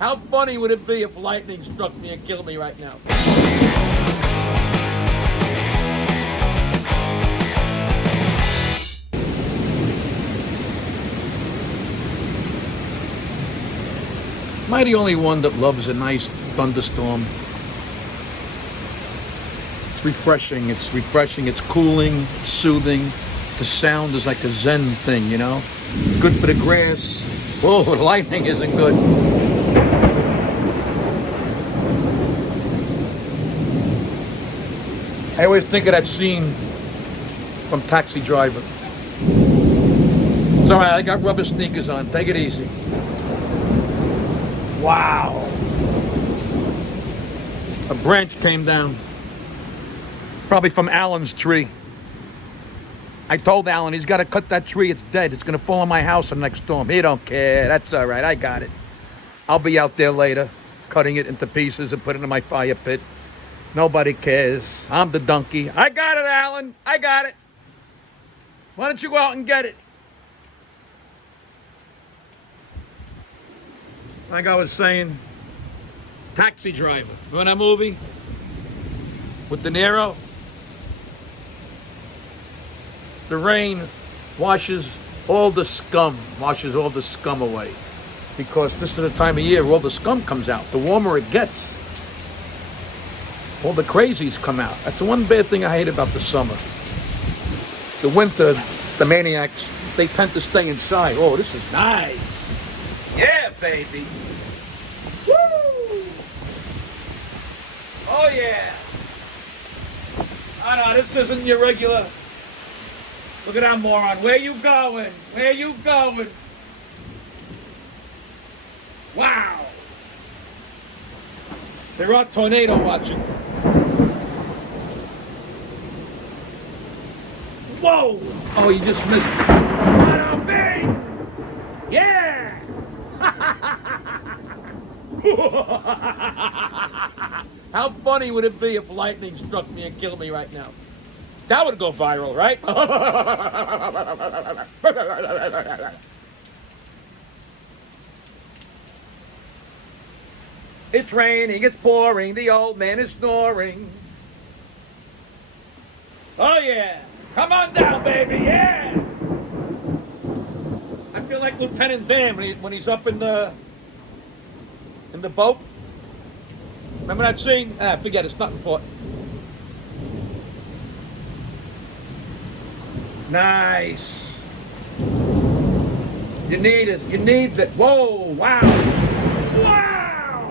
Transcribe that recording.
How funny would it be if lightning struck me and killed me right now? Am I the only one that loves a nice thunderstorm? It's refreshing, it's cooling, it's soothing. The sound is like a zen thing, you know? Good for the grass. Whoa, lightning isn't good. I always think of that scene from Taxi Driver. It's all right, I got rubber sneakers on. Take it easy. Wow. A branch came down. Probably from Alan's tree. I told Alan he's got to cut that tree. It's dead. It's going to fall on my house in the next storm. He don't care. That's all right. I got it. I'll be out there later, cutting it into pieces and putting it in my fire pit. Nobody cares. I'm the donkey. I got it, Alan. I got it. Why don't you go out and get it? Like I was saying, Taxi Driver. Remember that movie? With De Niro? The rain washes all the scum away. Because this is the time of year where all the scum comes out. The warmer it gets, all the crazies come out. That's the one bad thing I hate about the summer. The winter, the maniacs, they tend to stay inside. Oh, this is nice. Yeah, baby. Woo! Oh, yeah. Oh, no, this isn't your regular... Look at that moron. Where you going? Where you going? Wow. They're out tornado watching. Whoa! Oh, you just missed it. Oh, no, big! Yeah! How funny would it be if lightning struck me and killed me right now? That would go viral, right? It's raining, it's pouring, the old man is snoring. Oh yeah! Come on down, baby, yeah! I feel like Lieutenant Dan when he's up in the boat. Remember that scene? Forget it, it's not important. Nice. You need it. You need that. Whoa! Wow! Wow!